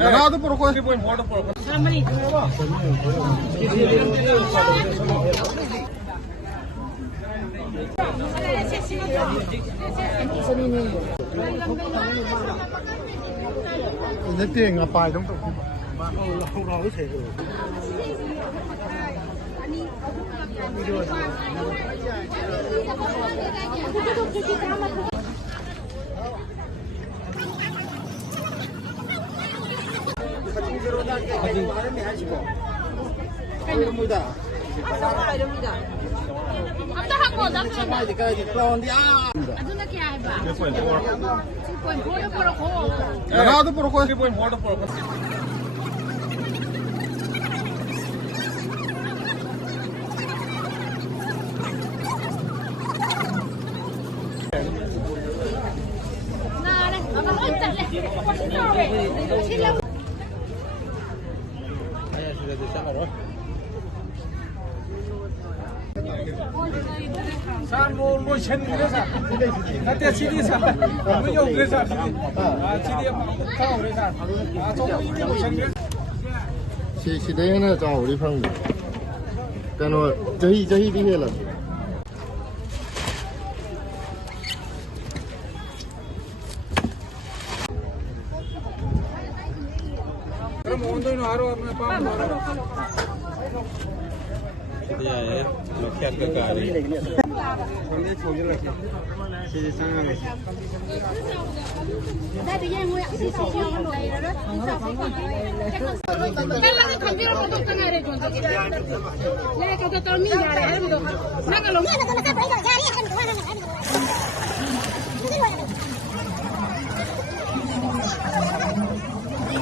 나도 보고 내 tiền bài trong mà không nói thế rồi 나도 보고 San mo chen kesa, nanti sini sa, mo yung kesa sini, sini kau kesa, jauh ini mo chen kesa. 시대에는 자 우리 방 그ano 저희 비해라 그럼 온도는 하루 앞에 빵 먹어. Iya ya, loket ke kari. Ini cuci lagi. Sini sangat lagi. Nah, kalau